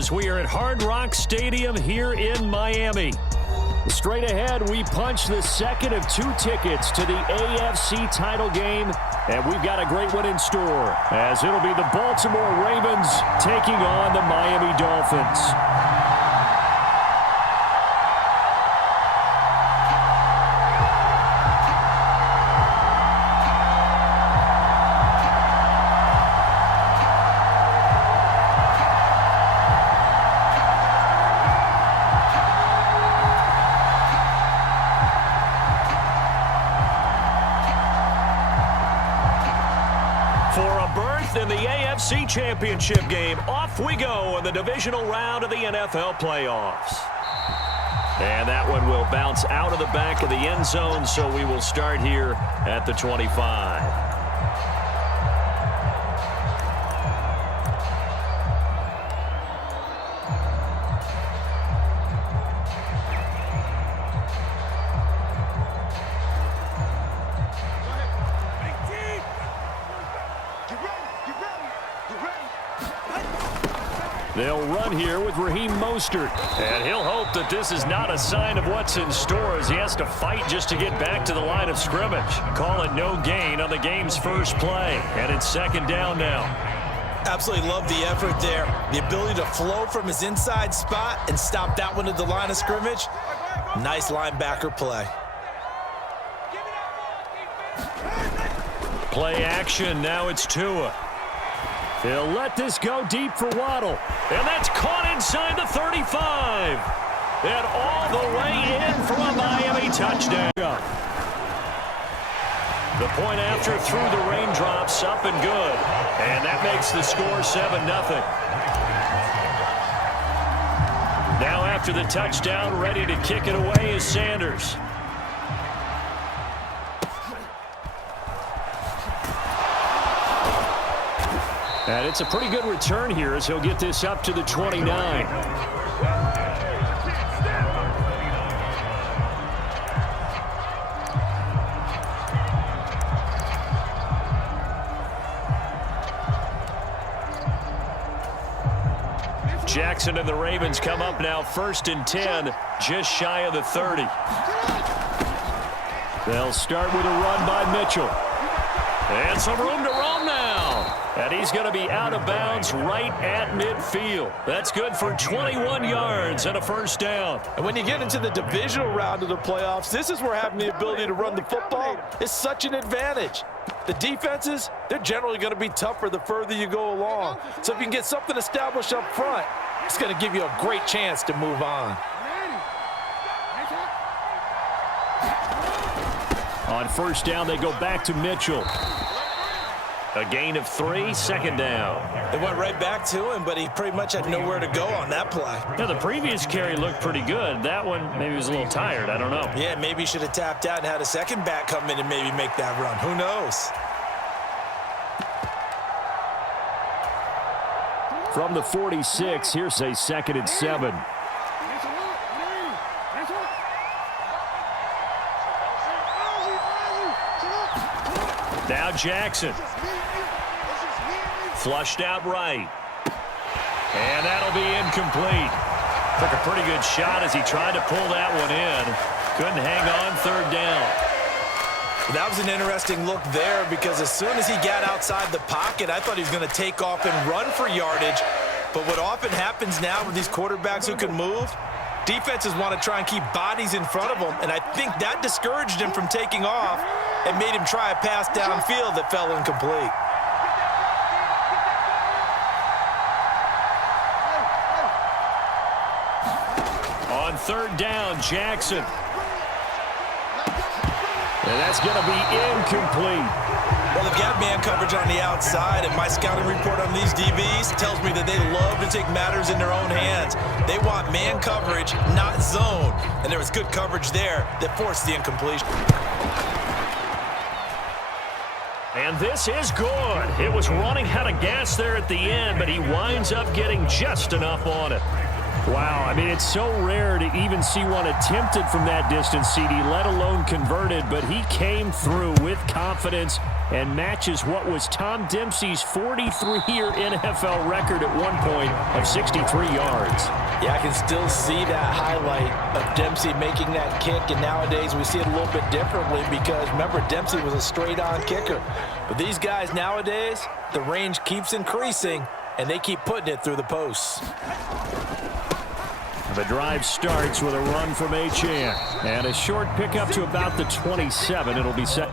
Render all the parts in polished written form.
as we are at Hard Rock Stadium here in Miami. Straight ahead, we punch the second of 2 tickets to the AFC title game, and we've got a great one in store, as it'll be the Baltimore Ravens taking on the Miami Dolphins. In the AFC Championship game, off we go in the divisional round of the NFL playoffs. And that one will bounce out of the back of the end zone, so we will start here at the 25. They'll run here with Raheem Mostert. And he'll hope that this is not a sign of what's in store as he has to fight just to get back to the line of scrimmage. Call it no gain on the game's first play. And it's second down now. Absolutely love the effort there. The ability to flow from his inside spot and stop that one at the line of scrimmage. Nice linebacker play. Play action. Now it's Tua. He'll let this go deep for Waddle. And that's caught inside the 35. And all the way in for a Miami touchdown. The point after through the raindrops, up and good. And that makes the score 7-0. Now after the touchdown, ready to kick it away is Sanders. And it's a pretty good return here as he'll get this up to the 29. Jackson and the Ravens come up now 1st and 10, just shy of the 30. They'll start with a run by Mitchell. And some room to roam now. And he's going to be out of bounds right at midfield. That's good for 21 yards and a first down. And when you get into the divisional round of the playoffs, this is where having the ability to run the football is such an advantage. The defenses, they're generally going to be tougher the further you go along. So if you can get something established up front, it's going to give you a great chance to move on. On first down, they go back to Mitchell. A gain of 3, second down. They went right back to him, but he pretty much had nowhere to go on that play. Yeah, the previous carry looked pretty good. That one, maybe he was a little tired. I don't know. Yeah, maybe he should have tapped out and had a second back come in and maybe make that run. Who knows? From the 46, here's a 2nd and 7. Now Jackson. Flushed out right. And that'll be incomplete. Took a pretty good shot as he tried to pull that one in. Couldn't hang on 3rd down. That was an interesting look there because as soon as he got outside the pocket, I thought he was going to take off and run for yardage. But what often happens now with these quarterbacks who can move, defenses want to try and keep bodies in front of them, and I think that discouraged him from taking off and made him try a pass downfield that fell incomplete. On 3rd down, Jackson. And that's going to be incomplete. Well, they've got man coverage on the outside, and my scouting report on these DBs tells me that they love to take matters in their own hands. They want man coverage, not zone. And there was good coverage there that forced the incompletion. And this is good. It was running out of gas there at the end, but he winds up getting just enough on it. Wow, I mean, it's so rare to even see one attempted from that distance, CD, let alone converted, but he came through with confidence and matches what was Tom Dempsey's 43-year NFL record at one point of 63 yards. Yeah, I can still see that highlight of Dempsey making that kick, and nowadays we see it a little bit differently because, remember, Dempsey was a straight-on kicker. But these guys nowadays, the range keeps increasing, and they keep putting it through the posts. The drive starts with a run from Achane, and a short pickup to about the 27. It'll be set.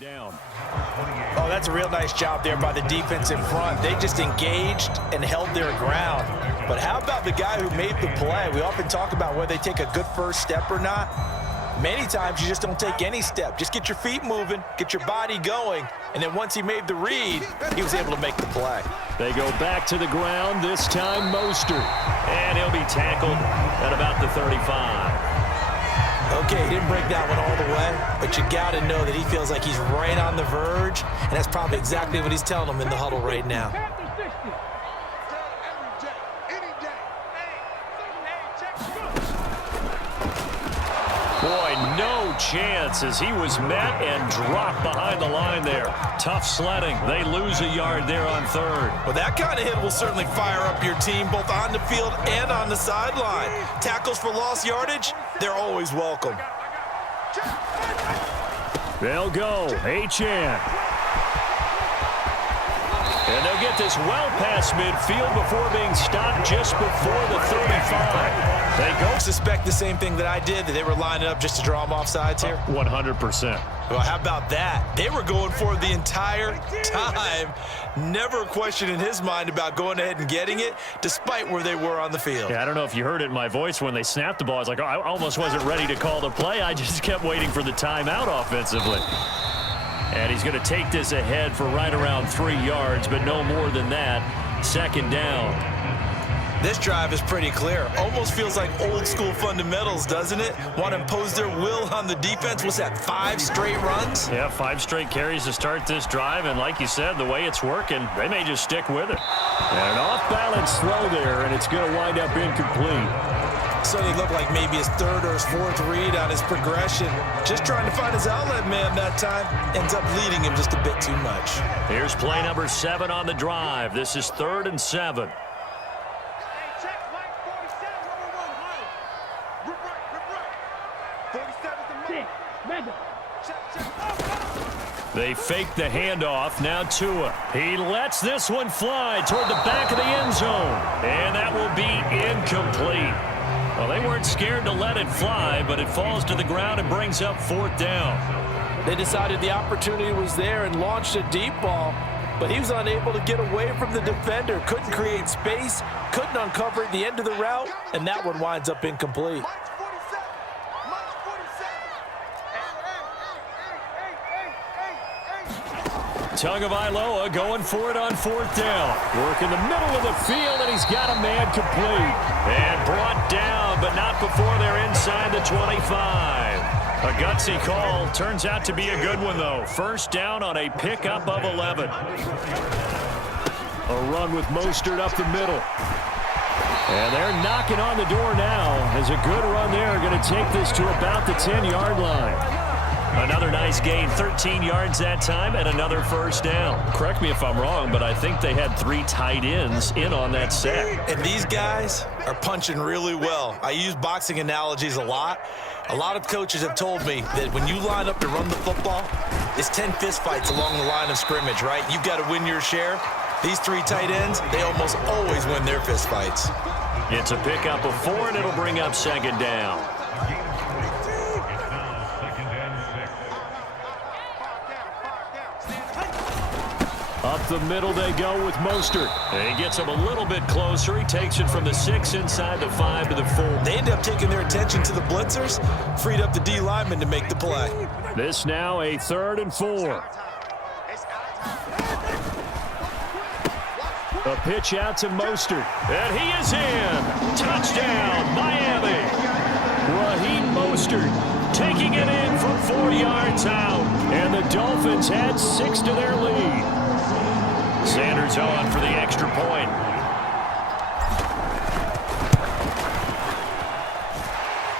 Down. Oh, that's a real nice job there by the defense in front. They just engaged and held their ground. But how about the guy who made the play? We often talk about whether they take a good first step or not. Many times you just don't take any step. Just get your feet moving, get your body going, and then once he made the read, he was able to make the play. They go back to the ground, this time Mostert. And he'll be tackled at about the 35. Okay, he didn't break that one all the way, but you got to know that he feels like he's right on the verge, and that's probably exactly what he's telling them in the huddle right now. Boy, no chance as he was met and dropped behind the line there. Tough sledding. They lose a yard there on third. Well, that kind of hit will certainly fire up your team both on the field and on the sideline. Tackles for lost yardage, they're always welcome. They'll go. Achane. And they'll get this well past midfield before being stopped just before the 35. They go. Suspect the same thing that I did, that they were lining up just to draw them offsides here? 100%. Well, how about that? They were going for it the entire time. Never a question in his mind about going ahead and getting it, despite where they were on the field. Yeah, I don't know if you heard it in my voice when they snapped the ball. I was like, oh, I almost wasn't ready to call the play. I just kept waiting for the timeout offensively. And he's going to take this ahead for right around 3 yards, but no more than that. Second down. This drive is pretty clear. Almost feels like old school fundamentals, doesn't it? Want to impose their will on the defense. What's that, 5 straight runs? Yeah, 5 straight carries to start this drive. And like you said, the way it's working, they may just stick with it. And an off-balance throw there, and it's going to wind up incomplete. Certainly looked like maybe his third or his fourth read on his progression. Just trying to find his outlet man that time. Ends up leading him just a bit too much. Here's play number 7 on the drive. This is 3rd and 7. They fake the handoff. Now Tua. He lets this one fly toward the back of the end zone. And that will be incomplete. Well, they weren't scared to let it fly, but it falls to the ground and brings up 4th down. They decided the opportunity was there and launched a deep ball, but he was unable to get away from the defender. Couldn't create space, couldn't uncover at the end of the route, and that one winds up incomplete. Tagovailoa going for it on 4th down. Work in the middle of the field, and he's got a man complete. And brought down, but not before they're inside the 25. A gutsy call. Turns out to be a good one, though. 1st down on a pickup of 11. A run with Mostert up the middle. And they're knocking on the door now. As a good run there, going to take this to about the 10-yard line. Another nice gain, 13 yards that time, and another 1st down. Correct me if I'm wrong, but I think they had 3 tight ends in on that set. And these guys are punching really well. I use boxing analogies a lot. A lot of coaches have told me that when you line up to run the football, it's 10 fistfights along the line of scrimmage, right? You've got to win your share. These three tight ends, they almost always win their fist fights. It's a pickup of 4, and it'll bring up second down. Up the middle they go with Mostert. And he gets him a little bit closer. He takes it from the 6 inside the 5 to the 4. They end up taking their attention to the blitzers, freed up the D lineman to make the play. This now a 3rd and 4. A pitch out to Mostert. And he is in. Touchdown, Miami. Raheem Mostert taking it in from 4 yards out. And the Dolphins had 6 to their lead. Sanders on for the extra point.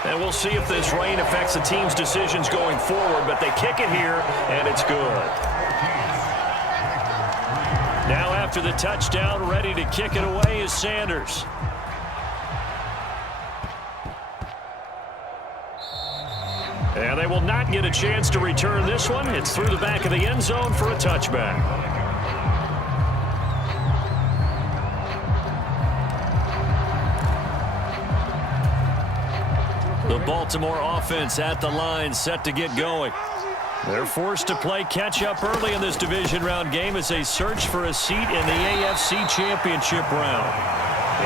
And we'll see if this rain affects the team's decisions going forward, but they kick it here, and it's good. Now after the touchdown, ready to kick it away is Sanders. And they will not get a chance to return this one. It's through the back of the end zone for a touchback. The Baltimore offense at the line, set to get going. They're forced to play catch-up early in this division round game as they search for a seat in the AFC Championship round.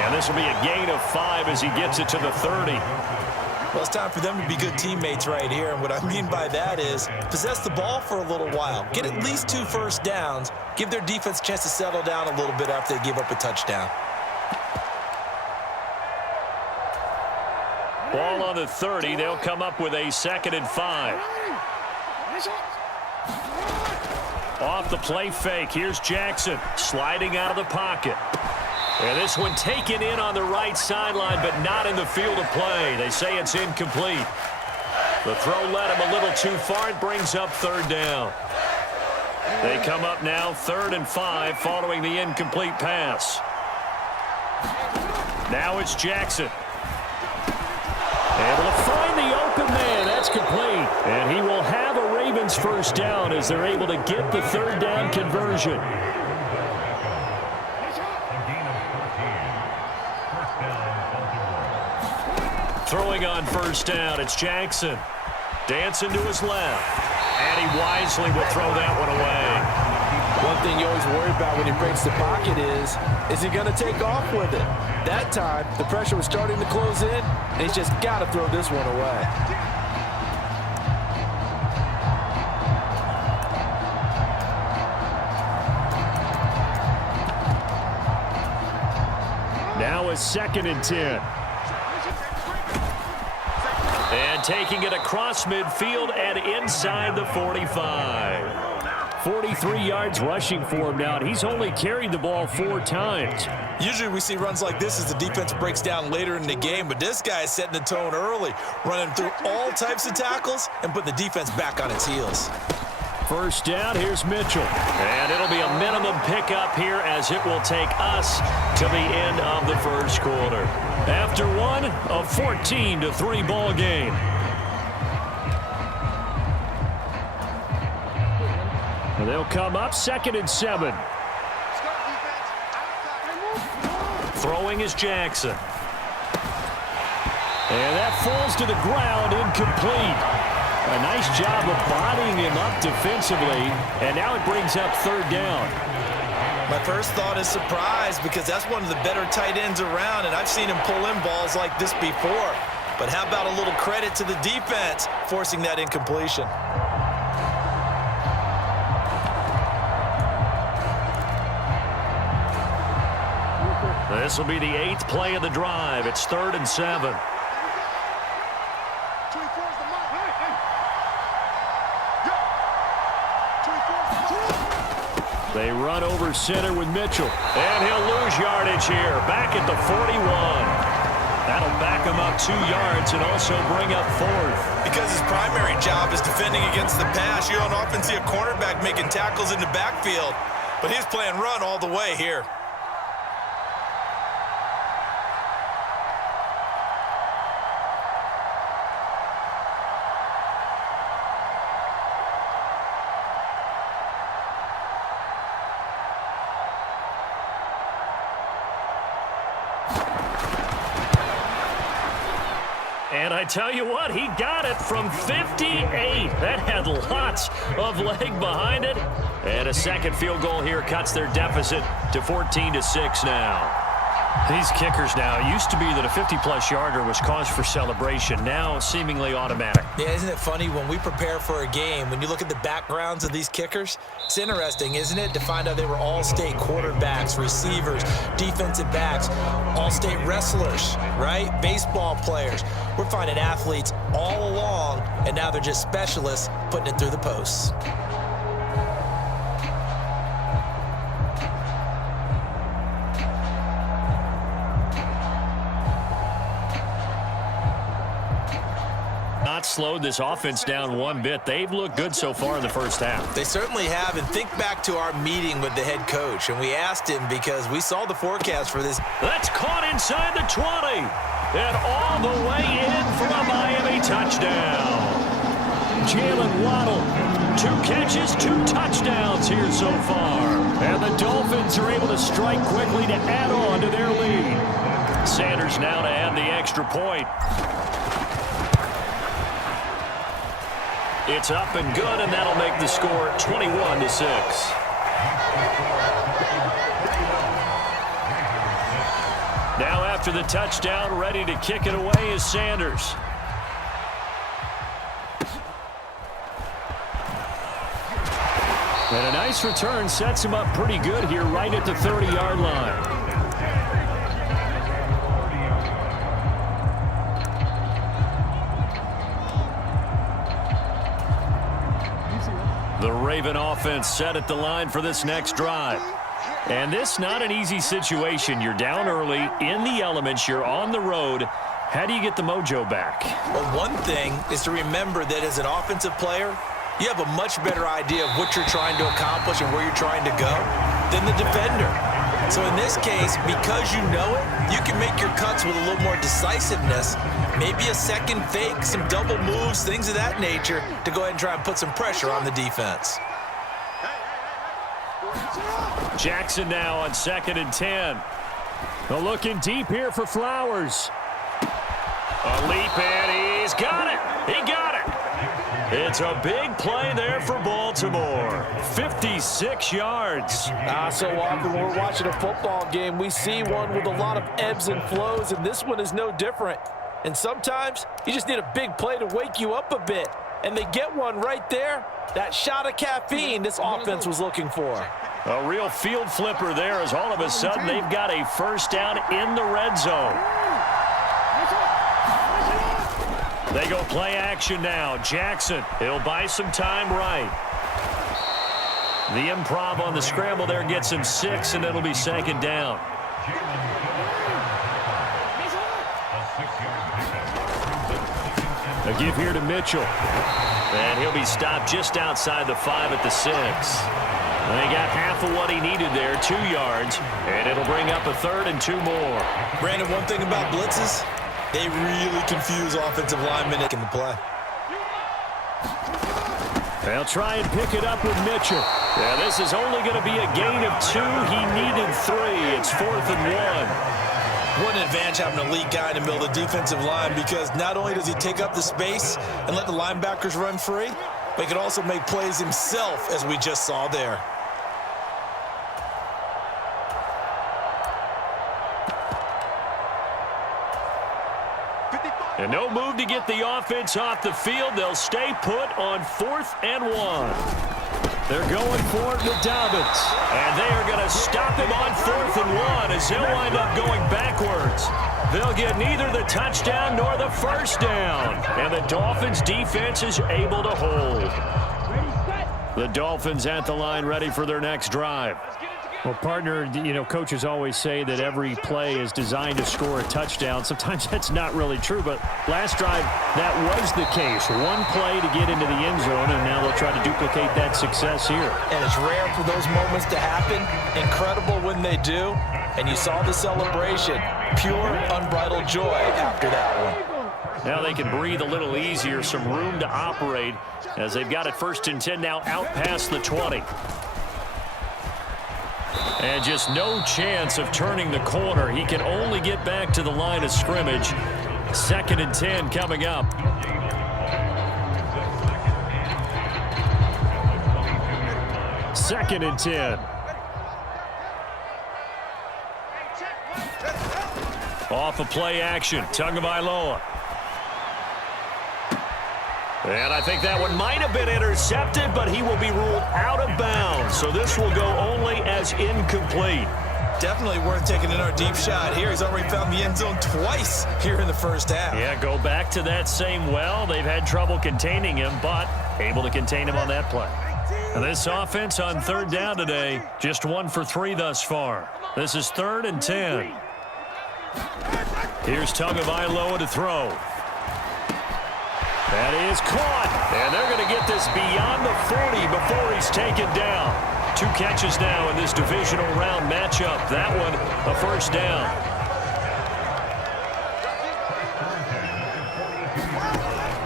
And this will be a gain of 5 as he gets it to the 30. Well, it's time for them to be good teammates right here. And what I mean by that is possess the ball for a little while. Get at least 2 first downs. Give their defense a chance to settle down a little bit after they give up a touchdown. Ball on the 30. They'll come up with a 2nd and 5. Off the play fake. Here's Jackson sliding out of the pocket. And this one taken in on the right sideline, but not in the field of play. They say it's incomplete. The throw led him a little too far. It brings up 3rd down. They come up now 3rd and 5 following the incomplete pass. Now it's Jackson. Able to find the open man. That's complete. And he will have a Ravens first down as they're able to get the 3rd down conversion. Throwing on first down, it's Jackson. Dancing to his left. And he wisely will throw that one away. One thing you always worry about when he breaks the pocket is he going to take off with it? That time, the pressure was starting to close in, and he's just got to throw this one away. Now a 2nd and 10. And taking it across midfield and inside the 45. 43 yards rushing for him now, and he's only carried the ball 4 times. Usually we see runs like this as the defense breaks down later in the game, but this guy is setting the tone early, running through all types of tackles and putting the defense back on its heels. First down, here's Mitchell. And it'll be a minimum pickup here as it will take us to the end of the first quarter. After one, a 14-3 ball game. And they'll come up 2nd and 7. Throwing is Jackson. And that falls to the ground, incomplete. A nice job of bodying him up defensively, and now it brings up 3rd down. My first thought is surprise because that's one of the better tight ends around, and I've seen him pull in balls like this before. But how about a little credit to the defense forcing that incompletion? This will be the 8th play of the drive. It's 3rd and 7. They run over center with Mitchell. And he'll lose yardage here. Back at the 41. That'll back him up 2 yards and also bring up 4th. Because his primary job is defending against the pass, you don't often see a cornerback making tackles in the backfield. But he's playing run all the way here. And I tell you what, he got it from 58. That had lots of leg behind it. And a second field goal here cuts their deficit to 14-6 now. These kickers now, it used to be that a 50-plus yarder was cause for celebration. Now seemingly automatic. Yeah, isn't it funny when we prepare for a game, when you look at the backgrounds of these kickers, it's interesting, isn't it, to find out they were all-state quarterbacks, receivers, defensive backs, all-state wrestlers, right? Baseball players. We're finding athletes all along, and now they're just specialists putting it through the posts. Not slowed this offense down one bit. They've looked good so far in the first half. They certainly have, and think back to our meeting with the head coach, and we asked him because we saw the forecast for this. That's caught inside the 20, and all the way in for a Miami touchdown. Jalen Waddle, 2 catches, 2 touchdowns here so far. And the Dolphins are able to strike quickly to add on to their lead. Sanders now to add the extra point. It's up and good, and that'll make the score 21-6. Now after the touchdown, ready to kick it away is Sanders. And a nice return sets him up pretty good here right at the 30-yard line. The Raven offense set at the line for this next drive. And this not an easy situation. You're down early, in the elements, you're on the road. How do you get the mojo back? Well, one thing is to remember that as an offensive player, you have a much better idea of what you're trying to accomplish and where you're trying to go than the defender. So in this case, because you know it, you can make your cuts with a little more decisiveness, maybe a second fake, some double moves, things of that nature, to go ahead and try and put some pressure on the defense. Jackson now on 2nd and 10. Well, looking deep here for Flowers. A leap, and he's got it. He got it. It's a big play there for Baltimore. 56 yards. So often when we're watching a football game, we see one with a lot of ebbs and flows, and this one is no different. And sometimes you just need a big play to wake you up a bit. And they get one right there. That shot of caffeine this offense was looking for. A real field flipper there as all of a sudden they've got a first down in the red zone. They go play action now. Jackson, he'll buy some time right. The improv on the scramble there gets him 6, and it'll be 2nd down. A give here to Mitchell. And he'll be stopped just outside the 5 at the 6. They got half of what he needed there, 2 yards, and it'll bring up a 3rd and 2 more. Brandon, one thing about blitzes, they really confuse offensive linemen in the play. They'll try and pick it up with Mitchell. Yeah, this is only going to be a gain of 2. He needed 3. It's 4th and 1. What an advantage having an elite guy in the middle of the defensive line, because not only does he take up the space and let the linebackers run free, but he can also make plays himself, as we just saw there. And no move to get the offense off the field. They'll stay put on 4th and 1. They're going for it with Dobbins. And they are going to stop him on 4th and 1 as they'll wind up going backwards. They'll get neither the touchdown nor the first down. And the Dolphins defense is able to hold. The Dolphins at the line ready for their next drive. Well, partner, you know, coaches always say that every play is designed to score a touchdown. Sometimes that's not really true, but last drive, that was the case. One play to get into the end zone, and now they'll try to duplicate that success here. And it's rare for those moments to happen. Incredible when they do. And you saw the celebration. Pure, unbridled joy after that one. Now they can breathe a little easier, some room to operate as they've got it 1st and 10 now out past the 20. And just no chance of turning the corner. He can only get back to the line of scrimmage. 2nd and 10 coming up. Second and 10. Off of play action. Tagovailoa. And I think that one might have been intercepted, but he will be ruled out of bounds. So this will go only as incomplete. Definitely worth taking another deep shot here. He's already found the end zone twice here in the first half. Yeah, go back to that same well. They've had trouble containing him, but able to contain him on that play. And this offense on 3rd down today, just 1 for 3 thus far. This is 3rd and 10. Here's Tagovailoa to throw. That is caught. And they're going to get this beyond the 40 before he's taken down. 2 catches now in this divisional round matchup. That one, a first down.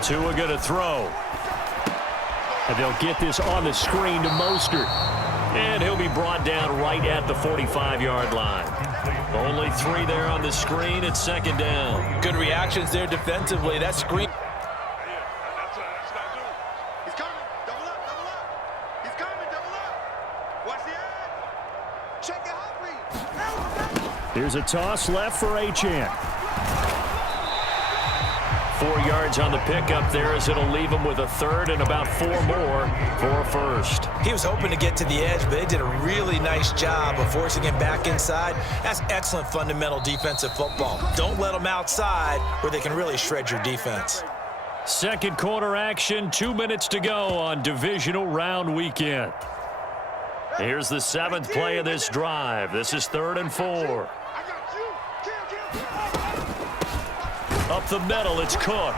Tua going to throw. And they'll get this on the screen to Mostert. And he'll be brought down right at the 45-yard line. Only 3 there on the screen at 2nd down. Good reactions there defensively. That screen. He's coming. Double up, double up. He's coming, double up. Watch the edge. Check it out, read. Here's a toss left for Achane. 4 yards on the pickup there as it'll leave him with a 3rd and about 4 more for a first. He was hoping to get to the edge, but they did a really nice job of forcing him back inside. That's excellent fundamental defensive football. Don't let them outside where they can really shred your defense. 2nd quarter action, 2 minutes to go on divisional round weekend. Here's the 7th play of this drive. This is 3rd and 4. Up the middle, it's Cook.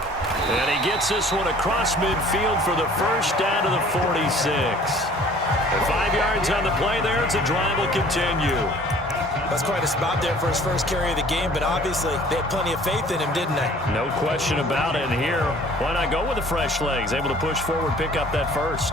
And he gets this one across midfield for the first down to the 46. And 5 yards on the play there as the drive will continue. That's quite a spot there for his first carry of the game, but obviously they had plenty of faith in him, didn't they? No question about it. And here, why not go with the fresh legs? Able to push forward, pick up that first.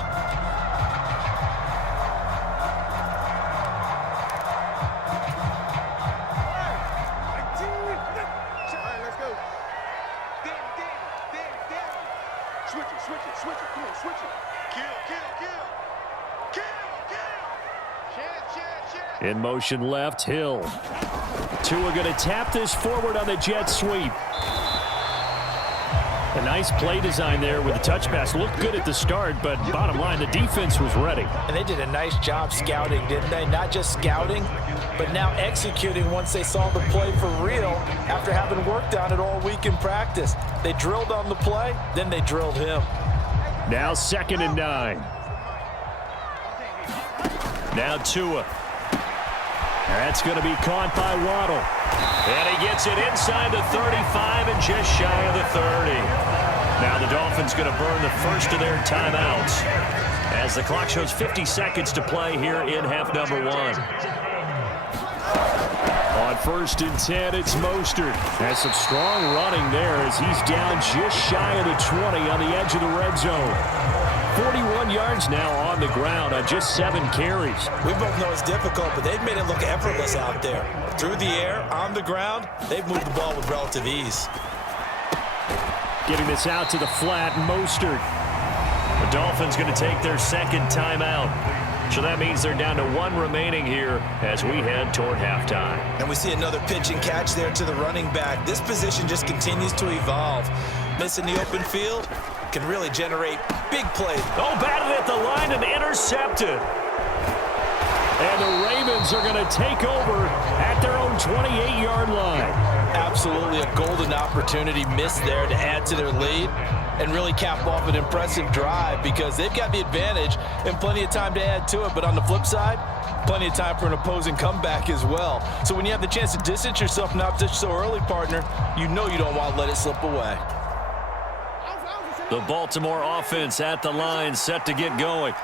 In motion left, Hill. Tua going to tap this forward on the jet sweep. A nice play design there with the touch pass. Looked good at the start, but bottom line, the defense was ready. And they did a nice job scouting, didn't they? Not just scouting, but now executing once they saw the play for real after having worked on it all week in practice. They drilled on the play, then they drilled him. Now 2nd and 9. Now Tua. That's going to be caught by Waddle. And he gets it inside the 35 and just shy of the 30. Now the Dolphins going to burn the first of their timeouts as the clock shows 50 seconds to play here in half number 1. On 1st and 10, it's Mostert. Has some strong running there as he's down just shy of the 20 on the edge of the red zone. 41 yards now on the ground on just 7 carries. We both know it's difficult, but they've made it look effortless out there. Through the air, on the ground, they've moved the ball with relative ease. Getting this out to the flat, Mostert. The Dolphins going to take their 2nd timeout. So that means they're down to 1 remaining here as we head toward halftime. And we see another pitch and catch there to the running back. This position just continues to evolve. Missing the open field can really generate big plays. Oh, batted at the line and intercepted. And the Ravens are going to take over at their own 28-yard line. Absolutely a golden opportunity missed there to add to their lead and really cap off an impressive drive because they've got the advantage and plenty of time to add to it. But on the flip side, plenty of time for an opposing comeback as well. So when you have the chance to distance yourself from the opposition so early, partner, you know you don't want to let it slip away. The Baltimore offense at the line, set to get going.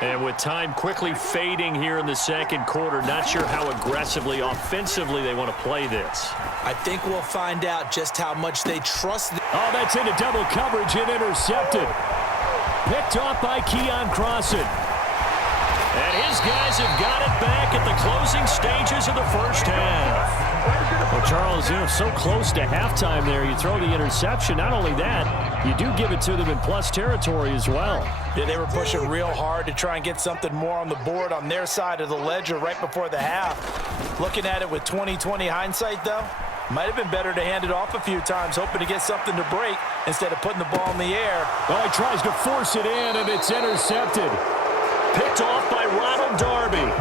And with time quickly fading here in the 2nd quarter, not sure how aggressively, offensively they want to play this. I think we'll find out just how much they trust. Oh, that's into double coverage and intercepted. Picked off by Keon Crossan. And his guys have got it back at the closing stages of the first half. Well, Charles, Charles, so close to halftime there. You throw the interception. Not only that, you do give it to them in plus territory as well. Yeah, they were pushing real hard to try and get something more on the board on their side of the ledger right before the half. Looking at it with 20/20 hindsight, though, might have been better to hand it off a few times, hoping to get something to break instead of putting the ball in the air. Oh, he tries to force it in, and it's intercepted. Picked off by Ronald Darby.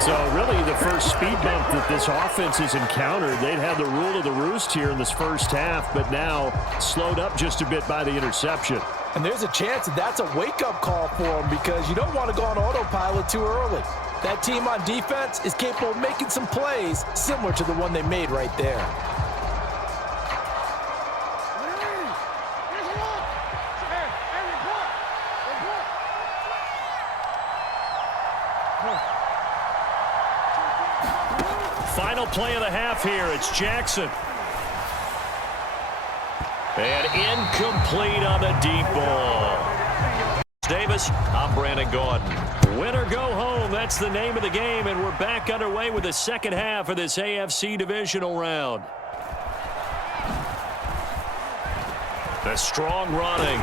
So really the first speed bump that this offense has encountered. They'd had the rule of the roost here in this first half, but now slowed up just a bit by the interception. And there's a chance that that's a wake-up call for them because you don't want to go on autopilot too early. That team on defense is capable of making some plays similar to the one they made right there. Final play of the half here. It's Jackson. And incomplete on the deep ball. Davis, I'm Brandon Gaudin. Win or go home, that's the name of the game, and we're back underway with the second half of this AFC divisional round. The strong running.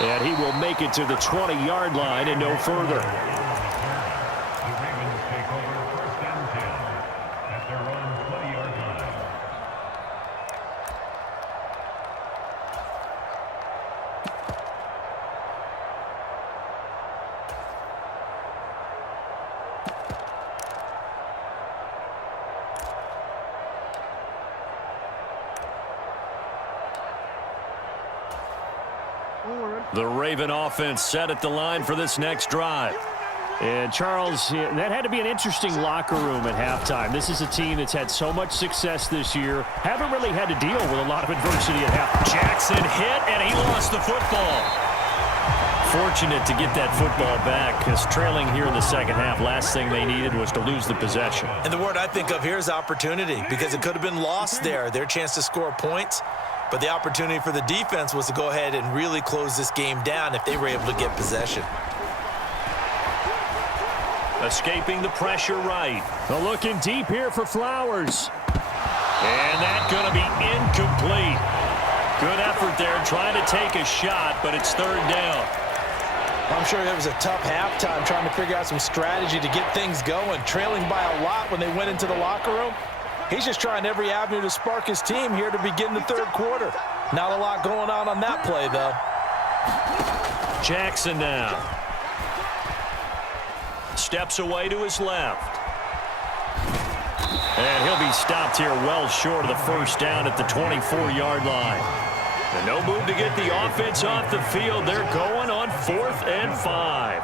And he will make it to the 20-yard line and no further. The Raven offense set at the line for this next drive. And Charles, that had to be an interesting locker room at halftime. This is a team that's had so much success this year. Haven't really had to deal with a lot of adversity at half. Jackson hit, and he lost the football. Fortunate to get that football back, because trailing here in the second half, last thing they needed was to lose the possession. And the word I think of here is opportunity, because it could have been lost there. Their chance to score points. But the opportunity for the defense was to go ahead and really close this game down if they were able to get possession. Escaping the pressure right. But looking deep here for Flowers. And that's going to be incomplete. Good effort there trying to take a shot, but it's third down. I'm sure it was a tough halftime trying to figure out some strategy to get things going. Trailing by a lot when they went into the locker room. He's just trying every avenue to spark his team here to begin the third quarter. Not a lot going on that play, though. Jackson now. Steps away to his left. And he'll be stopped here well short of the first down at the 24-yard line. And no move to get the offense off the field. They're going on 4th and 5.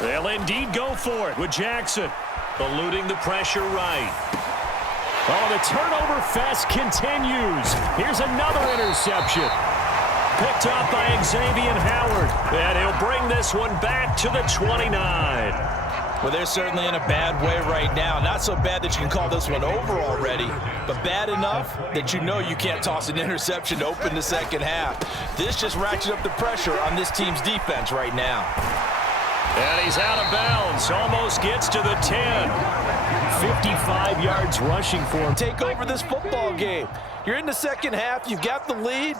They'll indeed go for it with Jackson. Eluding the pressure right. Oh, the turnover fest continues. Here's another interception. Picked off by Xavier Howard. And he'll bring this one back to the 29. Well, they're certainly in a bad way right now. Not so bad that you can call this one over already, but bad enough that you know you can't toss an interception to open the second half. This just ratchets up the pressure on this team's defense right now. And he's out of bounds. Almost gets to the 10. 55 yards rushing for him. Take over this football game. You're in the second half. You've got the lead.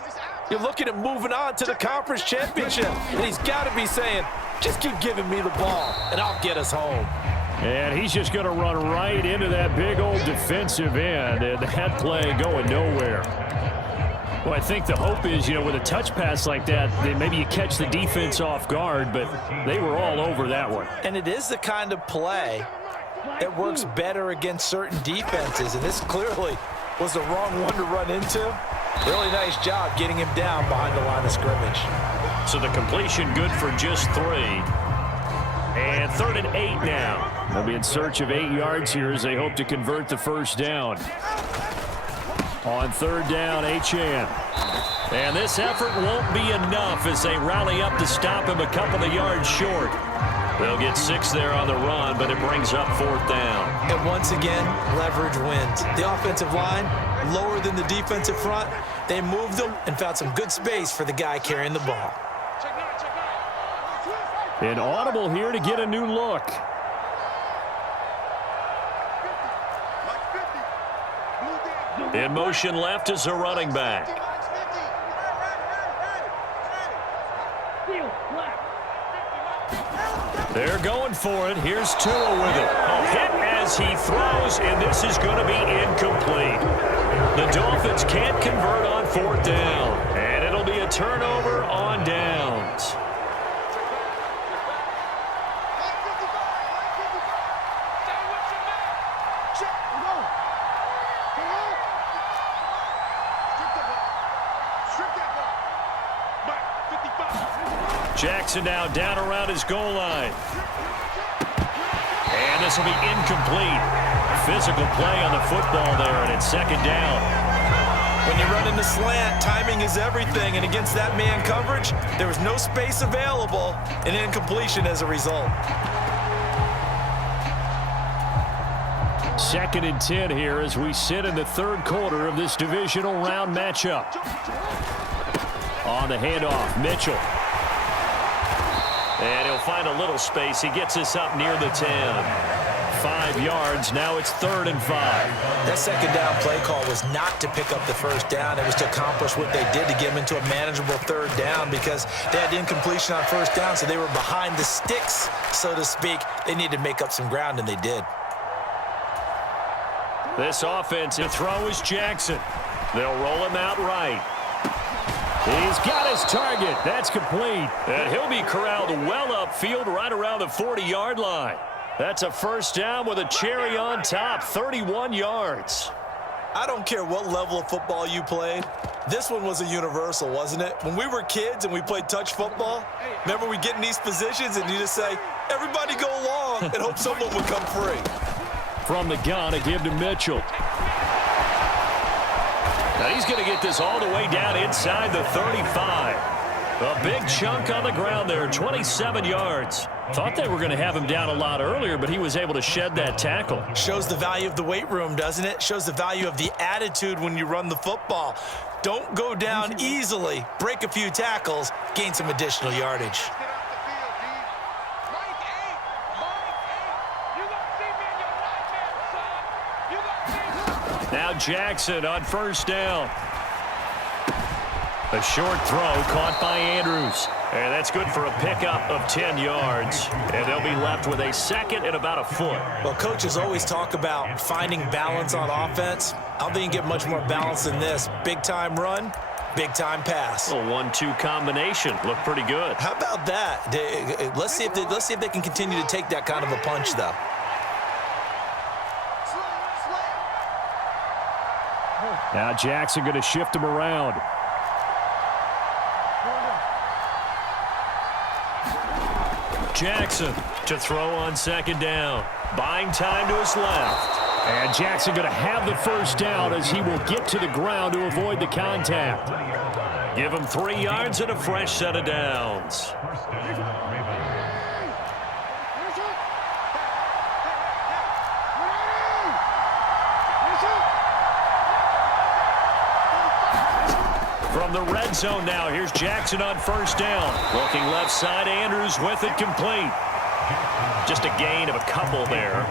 You're looking at moving on to the conference championship. And he's got to be saying, just keep giving me the ball, and I'll get us home. And he's just going to run right into that big old defensive end. And that play going nowhere. Well, I think the hope is, with a touch pass like that, maybe you catch the defense off guard, but they were all over that one. And it is the kind of play that works better against certain defenses, and this clearly was the wrong one to run into. Really nice job getting him down behind the line of scrimmage. So the completion good for just 3. And 3rd and 8 now. They'll be in search of 8 yards here as they hope to convert the first down. On 3rd down, Achane. And this effort won't be enough as they rally up to stop him a couple of yards short. They'll get 6 there on the run, but it brings up 4th down. And once again, leverage wins. The offensive line, lower than the defensive front. They moved them and found some good space for the guy carrying the ball. An audible here to get a new look. In motion left is a running back. They're going for it. Here's Tua with it. A hit as he throws, and this is going to be incomplete. The Dolphins can't convert on fourth down, and it'll be a turnover on downs. Jackson now down around his goal line. And this will be incomplete. Physical play on the football there, and it's second down. When you run into slant, timing is everything, and against that man coverage, there was no space available, and incompletion as a result. 2nd and 10 here as we sit in the third quarter of this divisional round matchup. On the handoff, Mitchell. And he'll find a little space. He gets us up near the 10. 5 yards. Now it's 3rd and 5. That second down play call was not to pick up the first down. It was to accomplish what they did to get them into a manageable 3rd down because they had incompletion on first down, so they were behind the sticks, so to speak. They needed to make up some ground, and they did. This offense, the throw is Jackson. They'll roll him out right. He's got his target. That's complete. And he'll be corralled well upfield right around the 40-yard line. That's a first down with a cherry on top, 31 yards. I don't care what level of football you played. This one was a universal, wasn't it? When we were kids and we played touch football, remember we get in these positions and you just say, everybody go along and hope someone would come free. From the gun, a give to Mitchell. Now he's going to get this all the way down inside the 35. A big chunk on the ground there, 27 yards. Thought they were going to have him down a lot earlier, but he was able to shed that tackle. Shows the value of the weight room, doesn't it? Shows the value of the attitude when you run the football. Don't go down easily. Break a few tackles, gain some additional yardage. Now Jackson on first down. A short throw caught by Andrews. And that's good for a pickup of 10 yards. And they'll be left with a second and about a foot. Well, coaches always talk about finding balance on offense. I don't think you can get much more balance than this. Big-time run, big-time pass. A 1-2 combination. Looked pretty good. How about that? Let's see if they can continue to take that kind of a punch, though. Now Jackson going to shift him around. Jackson to throw on second down. Buying time to his left. And Jackson going to have the first down as he will get to the ground to avoid the contact. Give him 3 yards and a fresh set of downs. From the red zone now, here's Jackson on first down. Looking left side, Andrews with it complete. Just a gain of a couple there.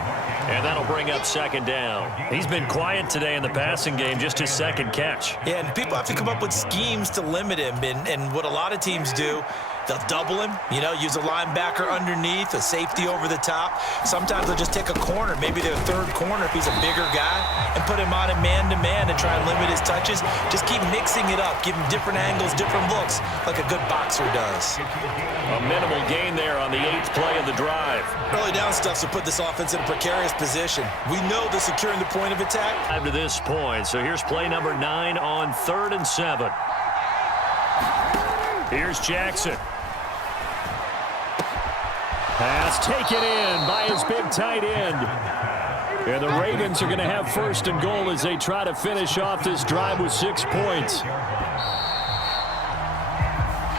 And that'll bring up second down. He's been quiet today in the passing game, just his second catch. Yeah, and people have to come up with schemes to limit him. And what a lot of teams do, they'll double him, use a linebacker underneath, a safety over the top. Sometimes they'll just take a corner, maybe their third corner if he's a bigger guy, and put him on a man-to-man and try and limit his touches. Just keep mixing it up, give him different angles, different looks, like a good boxer does. A minimal gain there on the 8th play of the drive. Early down stuff to put this offense in a precarious position. We know they're securing the point of attack. Up to this point, so here's play number 9 on 3rd and 7. Here's Jackson. Pass taken in by his big tight end. And the Ravens are going to have first and goal as they try to finish off this drive with 6 points.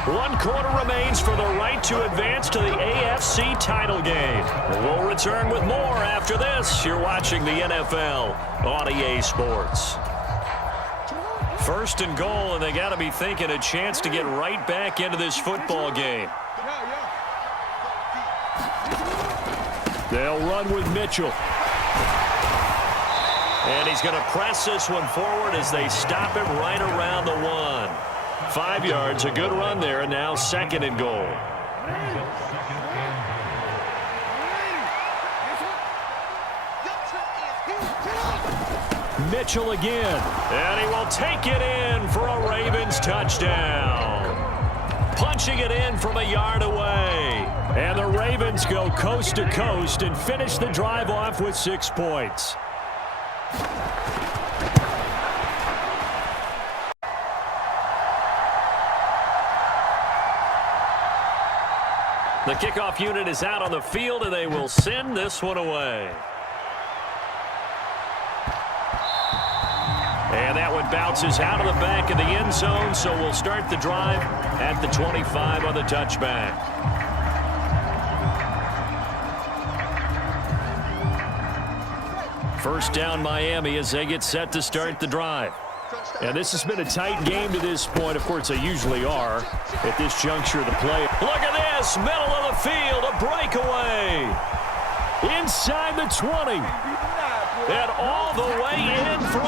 1 quarter remains for the right to advance to the AFC title game. We'll return with more after this. You're watching the NFL on EA Sports. First and goal, and they got to be thinking a chance to get right back into this football game. They'll run with Mitchell. And he's going to press this one forward as they stop him right around the 1. 5 yards, a good run there, and now 2nd and goal. Mitchell again, and he will take it in for a Ravens touchdown. Punching it in from a yard away. And the Ravens go coast to coast and finish the drive off with 6 points. The kickoff unit is out on the field, and they will send this one away. And that one bounces out of the back of the end zone, so we'll start the drive at the 25 on the touchback. First down Miami as they get set to start the drive. And this has been a tight game to this point. Of course, they usually are at this juncture of the play. Look at this, middle of the field, a breakaway. Inside the 20. And all the way in for